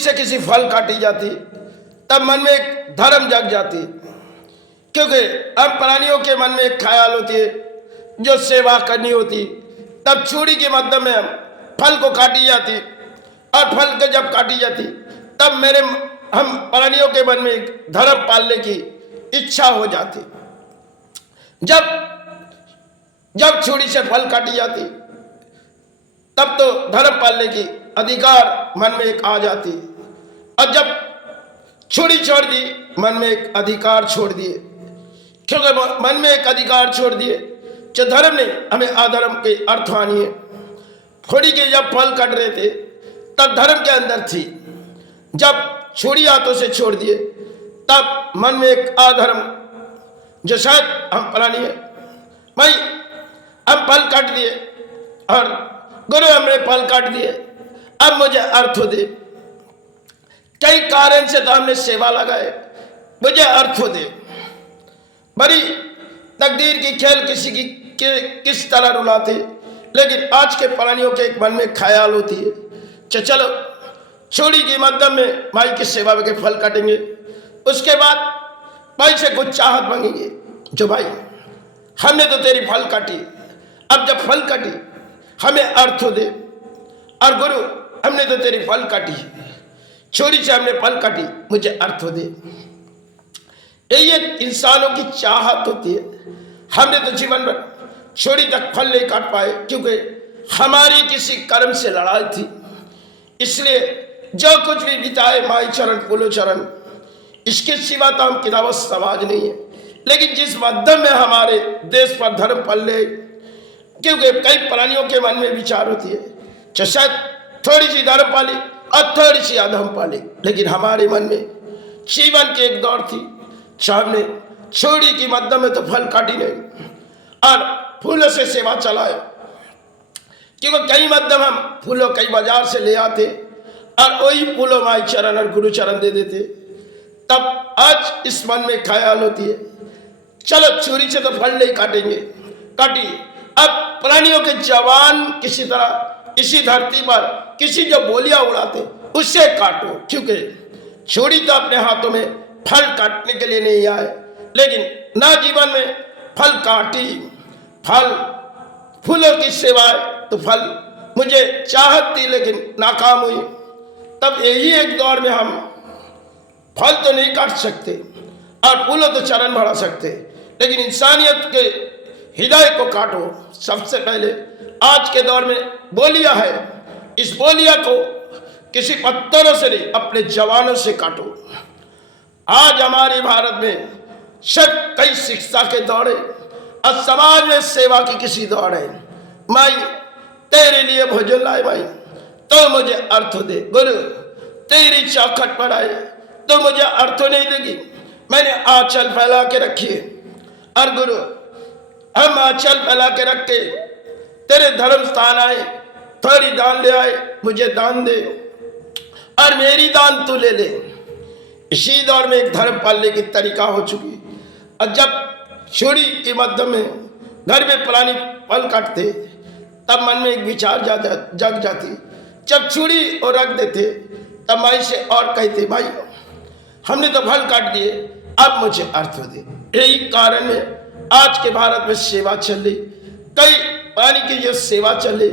से किसी फल काटी जाती तब मन में एक धर्म जग जाती, क्योंकि अब प्राणियों के मन में एक ख्याल होती है जो सेवा करनी होती। तब छुरी के माध्यम में फल को काटी जाती और फल को जब काटी जाती तब हम प्राणियों के मन में एक धर्म पालने की इच्छा हो जाती। जब छुरी से फल काटी जाती तब तो धर्म पालने की अधिकार मन में एक आ जाती, और जब छुरी छोड़ दी मन में एक अधिकार छोड़ दिए, क्योंकि मन में एक अधिकार छोड़ दिए जो धर्म ने हमें अधर्म के अर्थ आनी है। छुरी के जब फल कट रहे थे तब धर्म के अंदर थी, जब छुरी हाथों से छोड़ दिए तब मन में एक अधर्म जो शायद हम प्राणी है भाई, हम फल काट दिए और गुरु हमने फल काट दिए, अब मुझे अर्थ दे। कई कारण से तो हमने सेवा लगाए, मुझे अर्थ दे। बड़ी तकदीर की खेल किसी की किस तरह रुलाते, लेकिन आज के प्राणियों के एक मन में ख्याल होती है चलो छुरी के माध्यम में भाई की सेवा के फल काटेंगे, उसके बाद भाई से कुछ चाहत मांगेंगे जो भाई हमने तो तेरी फल काटी, अब जब फल काटी हमें अर्थ दे। और गुरु हमने तो तेरी फल काटी, छुरी से हमने फल काटी, मुझे अर्थ दे। ये इंसानों की चाहत होती है। हमने तो जीवन भर छुरी तक फल नहीं काट पाए क्योंकि हमारी किसी कर्म से लड़ाई थी, इसलिए जो कुछ भी बिताए माई चरण बोलो चरण, इसके सिवा तो हम किताब समाज नहीं है। लेकिन जिस माध्यम में हमारे देश पर धर्म पल्ले, क्योंकि कई प्राणियों के मन में विचार होती है जो शायद थोड़ी सी धर्म पाली और थोड़ी सी अधर्म पाली, लेकिन हमारे मन में जीवन की एक दौड़ थी, हमने छुरी की माध्यम में तो फल काटी नहीं और फूलों से सेवा चलाए, क्योंकि कई माध्यम हम फूलों कई बाजार से ले आते और वही फूलों माई चरण और गुरु चरण दे देते। तब आज इस मन में ख्याल होती है चलो छुरी से तो फल नहीं काटेंगे, काटी। अब प्राणियों के जवान किसी तरह इसी धरती पर किसी जो बोलियां उड़ाते उससे काटो, क्योंकि छुरी तो अपने हाथों में फल काटने के लिए नहीं आए, लेकिन ना जीवन में फल काटी, फल फूलों की सेवाएं तो फल मुझे चाहत थी लेकिन नाकाम हुई। तब यही एक दौर में हम फल तो नहीं काट सकते और फूलों तो चरण बढ़ा सकते, लेकिन इंसानियत के हृदय को काटो। सबसे पहले आज के दौर में बोलियां है, इस बोलिया को किसी पत्थरों से नहीं अपने जवानों से काटो। आज हमारे भारत में सब कई शिक्षा के दौड़े और समाज में सेवा की किसी दौड़ है। माई तेरे लिए भोजन लाए माई तो मुझे अर्थ दे, गुरु तेरी चौखट पर आए तो मुझे अर्थ नहीं देगी, मैंने आंचल फैला के रखी है और गुरु हम आंचल फैला के रख के तेरे धर्म स्थान आए, थोड़ी दान ले आए, मुझे दान दे और मेरी दान तू ले ले। इसी दौर में एक धर्म पालने की तरीका हो चुकी। और जब छुरी के माध्यम में घर में प्राणी फल काटते तब मन में एक विचार जग जाती, जब छुरी और रख देते तब माई से और कहते भाई हमने तो फल काट दिए, अब मुझे अर्थ दे। यही कारण है आज के भारत में सेवा चल रही, कई प्राणी की जो सेवा चले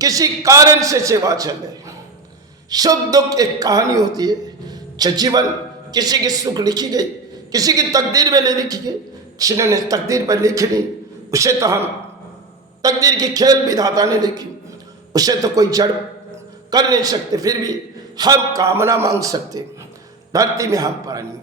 किसी कारण से सेवा चले। सुख दुख एक कहानी होती है, जो जीवन किसी की सुख लिखी गई, किसी की तकदीर में नहीं लिखी गई, जिन्होंने तकदीर पर लिखी नहीं उसे तो हम तकदीर की खेल विधाता ने लिखी, उसे तो कोई जड़ कर नहीं सकते, फिर भी हम कामना मांग सकते। धरती में हम प्राणी